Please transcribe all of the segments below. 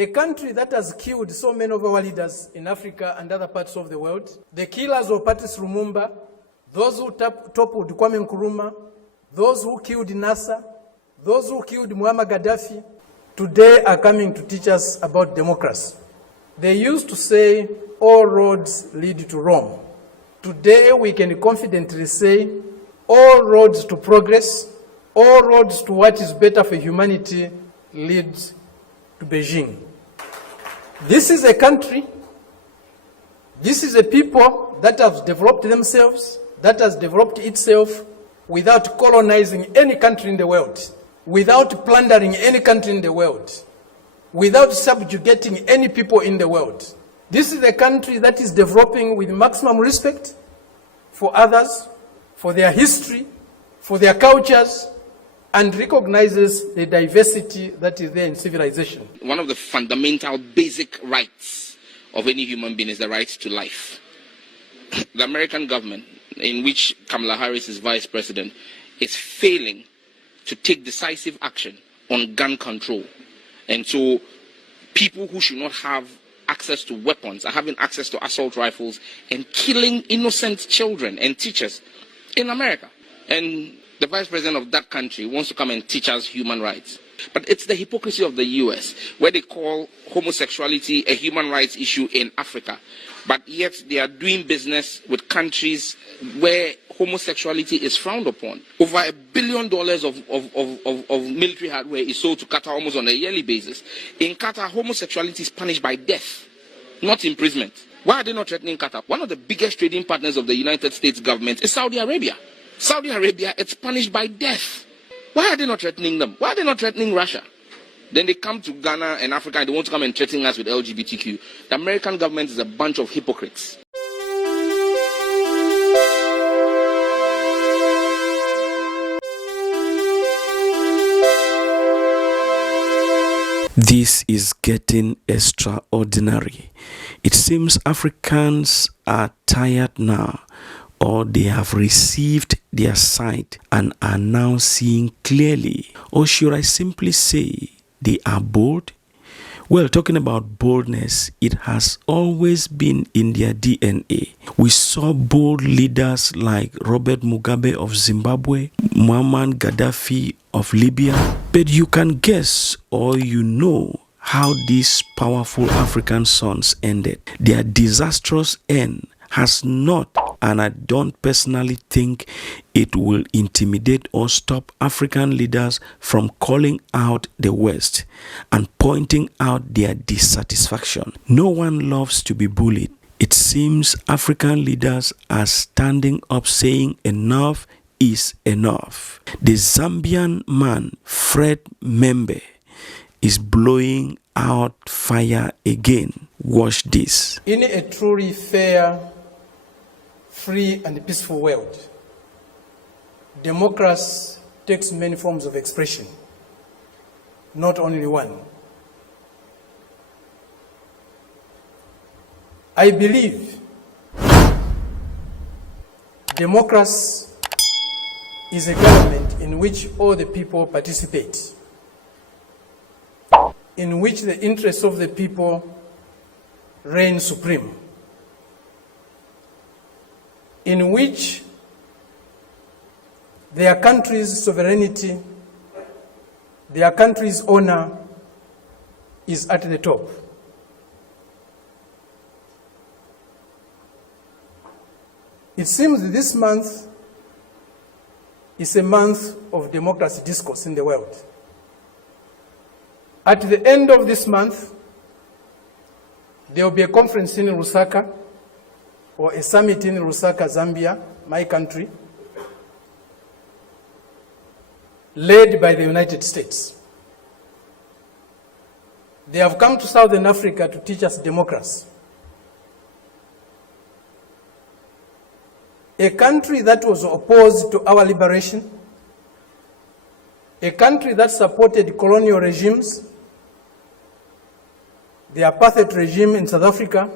A country that has killed so many of our leaders in Africa and other parts of the world, the killers of Patrice Lumumba, those who toppled Kwame Nkrumah, those who killed Nasser, those who killed Muammar Gaddafi, today are coming to teach us about democracy. They used to say, all roads lead to Rome. Today we can confidently say, all roads to progress, all roads to what is better for humanity lead to Beijing. This is a country, this is a people that have developed themselves, that has developed itself without colonizing any country in the world, without plundering any country in the world, without subjugating any people in the world. This is a country that is developing with maximum respect for others, for their history, for their cultures, and recognizes the diversity that is there in civilization. One of the fundamental basic rights of any human being is the right to life. The American government, in which Kamala Harris is vice president, is failing to take decisive action on gun control. And so people who should not have access to weapons are having access to assault rifles and killing innocent children and teachers in America. And the vice president of that country wants to come and teach us human rights. But it's the hypocrisy of the US, where they call homosexuality a human rights issue in Africa. But yet they are doing business with countries where homosexuality is frowned upon. Over $1 billion of military hardware is sold to Qatar almost on a yearly basis. In Qatar, homosexuality is punished by death, not imprisonment. Why are they not threatening Qatar? One of the biggest trading partners of the United States government is Saudi Arabia. Saudi Arabia, it's punished by death. Why are they not threatening them? Why are they not threatening Russia? Then they come to Ghana and Africa and they want to come and threaten us with LGBTQ. The American government is a bunch of hypocrites. This is getting extraordinary. It seems Africans are tired now, or they have received their sight and are now seeing clearly. Or should I simply say they are bold? Well, talking about boldness, it has always been in their DNA. We saw bold leaders like Robert Mugabe of Zimbabwe, Muammar Gaddafi of Libya. But you can guess, or you know, how these powerful African sons ended. Their disastrous end has not, and I don't personally think it will intimidate or stop African leaders from calling out the West and pointing out their dissatisfaction. No one loves to be bullied. It seems African leaders are standing up saying enough is enough. The Zambian man, Fred Membe, is blowing out fire again. Watch this. In a truly fair, free and peaceful world, democracy takes many forms of expression, not only one. I believe democracy is a government in which all the people participate, in which the interests of the people reign supreme, in which their country's sovereignty, their country's honor is at the top. It seems this month is a month of democracy discourse in the world. At the end of this month, there will be a conference in Lusaka, or a summit in Lusaka, Zambia, my country, led by the United States. They have come to Southern Africa to teach us democracy. A country that was opposed to our liberation, a country that supported colonial regimes, the apartheid regime in South Africa,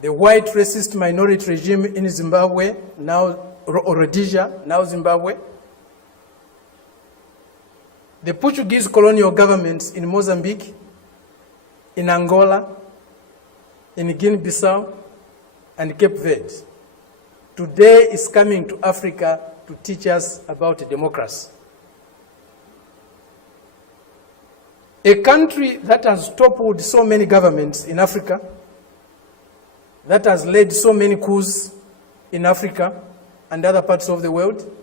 the white racist minority regime in Zimbabwe, now Rhodesia, now Zimbabwe, the Portuguese colonial governments in Mozambique, in Angola, in Guinea-Bissau, and Cape Verde. Today is coming to Africa to teach us about democracy. A country that has toppled so many governments in Africa, that has led so many coups in Africa and other parts of the world,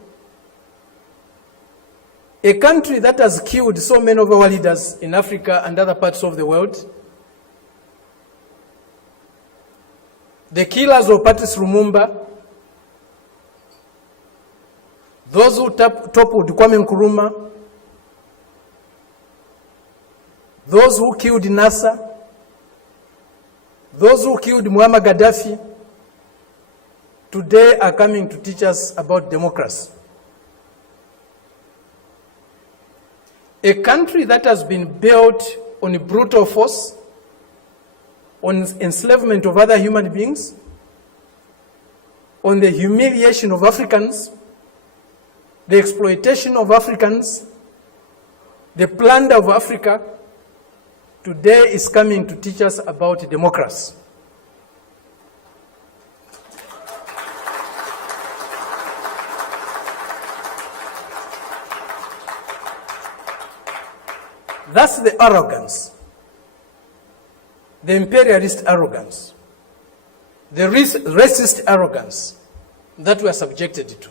a country that has killed so many of our leaders in Africa and other parts of the world, the killers of Patrice Lumumba, those who toppled Kwame Nkrumah, those who killed Nasser, those who killed Muammar Gaddafi, today are coming to teach us about democracy. A country that has been built on brutal force, on enslavement of other human beings, on the humiliation of Africans, the exploitation of Africans, the plunder of Africa, today is coming to teach us about democracy. That's the arrogance, the imperialist arrogance, the racist arrogance that we are subjected to.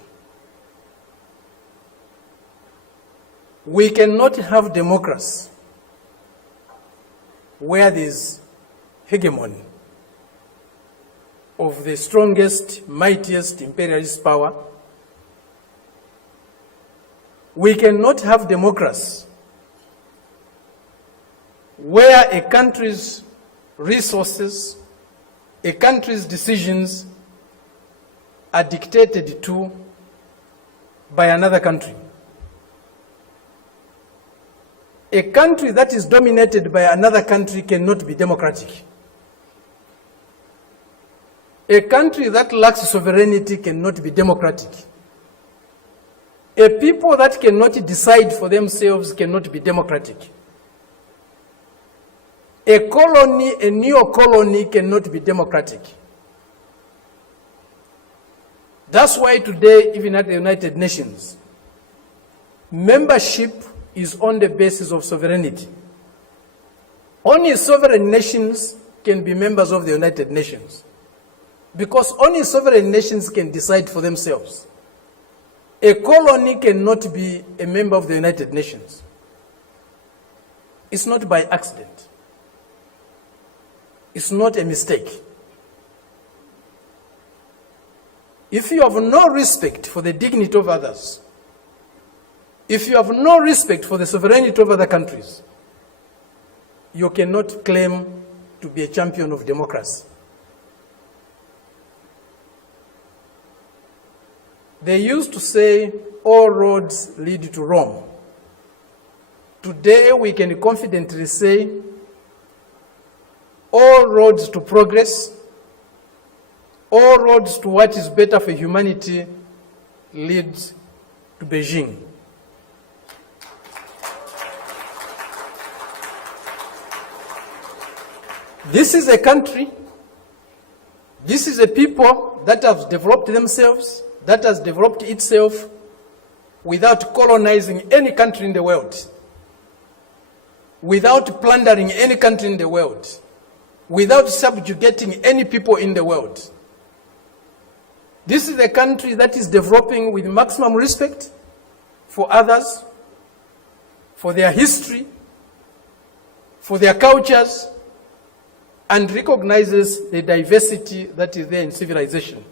We cannot have democracy where there is hegemony of the strongest, mightiest imperialist power. We cannot have democracy where a country's resources, a country's decisions are dictated to by another country. A country that is dominated by another country cannot be democratic. A country that lacks sovereignty cannot be democratic. A people that cannot decide for themselves cannot be democratic. A colony, a neo-colony cannot be democratic. That's why today, even at the United Nations, membership is on the basis of sovereignty. Only sovereign nations can be members of the United Nations, because only sovereign nations can decide for themselves. A colony cannot be a member of the United Nations. It's not by accident. It's not a mistake. If you have no respect for the dignity of others, if you have no respect for the sovereignty of other countries, you cannot claim to be a champion of democracy. They used to say, all roads lead to Rome. Today we can confidently say, all roads to progress, all roads to what is better for humanity lead to Beijing. This is a country, this is a people that have developed themselves, that has developed itself without colonizing any country in the world, without plundering any country in the world, without subjugating any people in the world. This is a country that is developing with maximum respect for others, for their history, for their cultures, and recognizes the diversity that is there in civilization.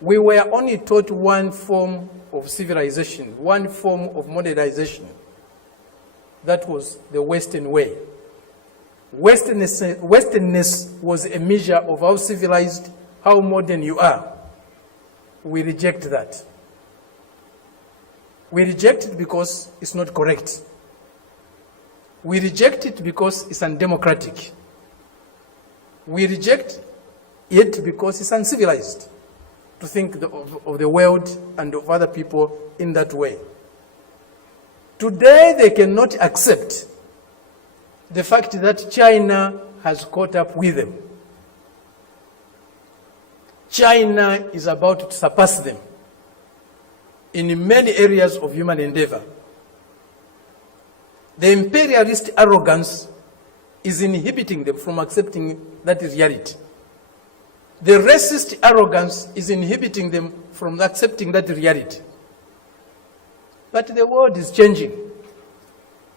We were only taught one form of civilization, one form of modernization. That was the Western way. Westernness was a measure of how civilized, how modern you are. We reject that. We reject it because it's not correct. We reject it because it's undemocratic. We reject it because it's uncivilized to think of the world and of other people in that way. Today they cannot accept the fact that China has caught up with them. China is about to surpass them in many areas of human endeavor. The imperialist arrogance is inhibiting them from accepting that reality. The racist arrogance is inhibiting them from accepting that reality. But the world is changing.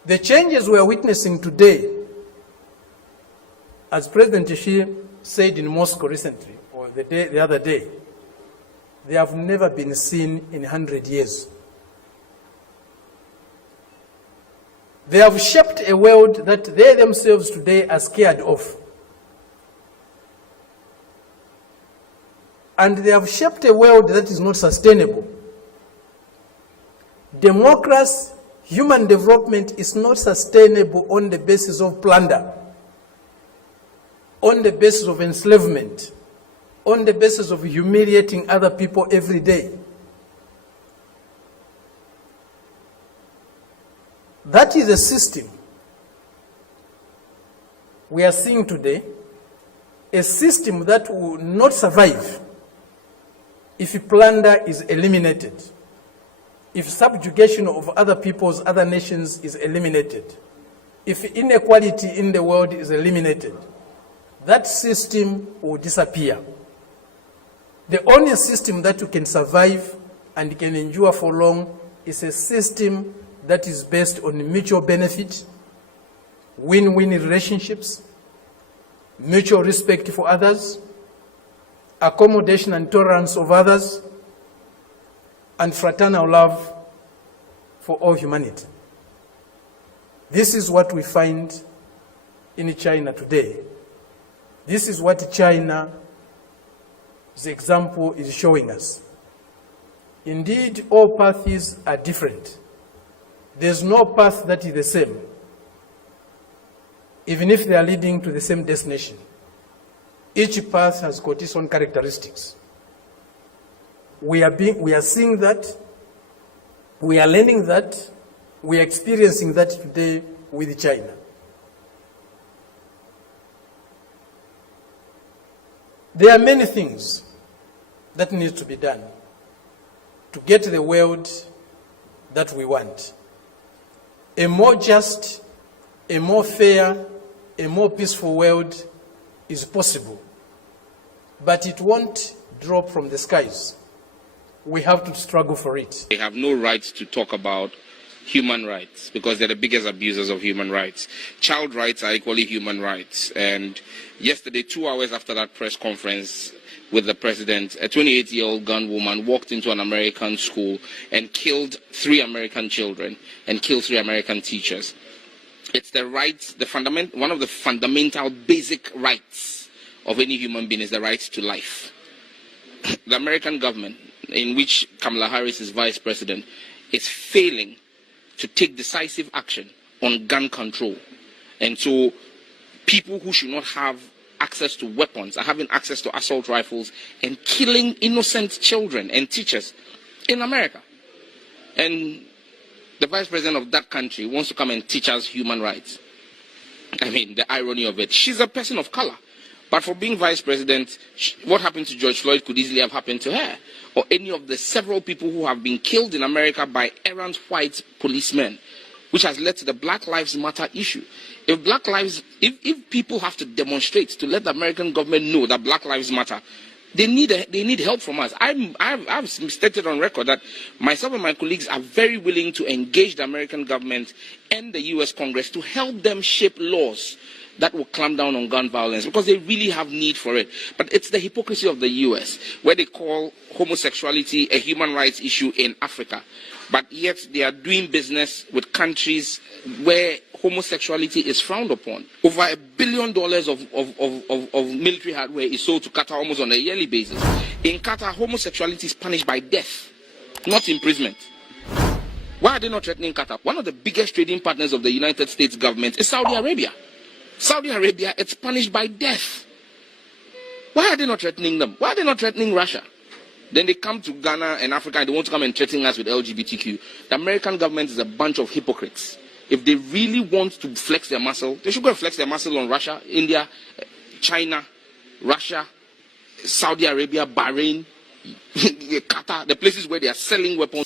The changes we are witnessing today, as President Xi said in Moscow recently, or the other day, they have never been seen in 100 years. They have shaped a world that they themselves today are scared of. And they have shaped a world that is not sustainable. Democracy, human development is not sustainable on the basis of plunder, on the basis of enslavement, on the basis of humiliating other people every day. That is a system we are seeing today, a system that will not survive if plunder is eliminated, if subjugation of other peoples, other nations is eliminated, if inequality in the world is eliminated. That system will disappear. The only system that you can survive and can endure for long is a system that is based on mutual benefit, win-win relationships, mutual respect for others, accommodation and tolerance of others, and fraternal love for all humanity. This is what we find in China today. This is what China's example is showing us. Indeed, all paths are different. There's no path that is the same, even if they are leading to the same destination. Each path has got its own characteristics. We are seeing that, we are learning that, we are experiencing that today with China. There are many things that need to be done to get the world that we want. A more just, a more fair, a more peaceful world is possible, but it won't drop from the skies. We have to struggle for it. They have no right to talk about human rights because they're the biggest abusers of human rights. Child rights are equally human rights. And yesterday, 2 hours after that press conference with the president, a 28-year-old gun woman walked into an American school and killed 3 American children and killed 3 American teachers. It's the right, one of the fundamental basic rights of any human being is the right to life. The American government, in which Kamala Harris is vice president, is failing to take decisive action on gun control. And so people who should not have access to weapons are having access to assault rifles and killing innocent children and teachers in America. And the vice president of that country wants to come and teach us human rights. I mean, the irony of it. She's a person of color. But for being vice president, what happened to George Floyd could easily have happened to her, or any of the several people who have been killed in America by errant white policemen, which has led to the Black Lives Matter issue. If people have to demonstrate to let the American government know that Black Lives Matter, they need help from us. I've stated on record that myself and my colleagues are very willing to engage the American government and the U.S. Congress to help them shape laws that will clamp down on gun violence, because they really have need for it. But it's the hypocrisy of the US, where they call homosexuality a human rights issue in Africa, but yet they are doing business with countries where homosexuality is frowned upon. Over $1 billion of military hardware is sold to Qatar almost on a yearly basis. In Qatar, homosexuality is punished by death, not imprisonment. Why are they not threatening Qatar? One of the biggest trading partners of the United States government is Saudi Arabia. Saudi Arabia, it's punished by death. Why are they not threatening them? Why are they not threatening Russia? Then they come to Ghana and Africa and they want to come and threaten us with LGBTQ. The American government is a bunch of hypocrites. If they really want to flex their muscle, they should go and flex their muscle on Russia, India, China, Russia, Saudi Arabia, Bahrain, Qatar, the places where they are selling weapons.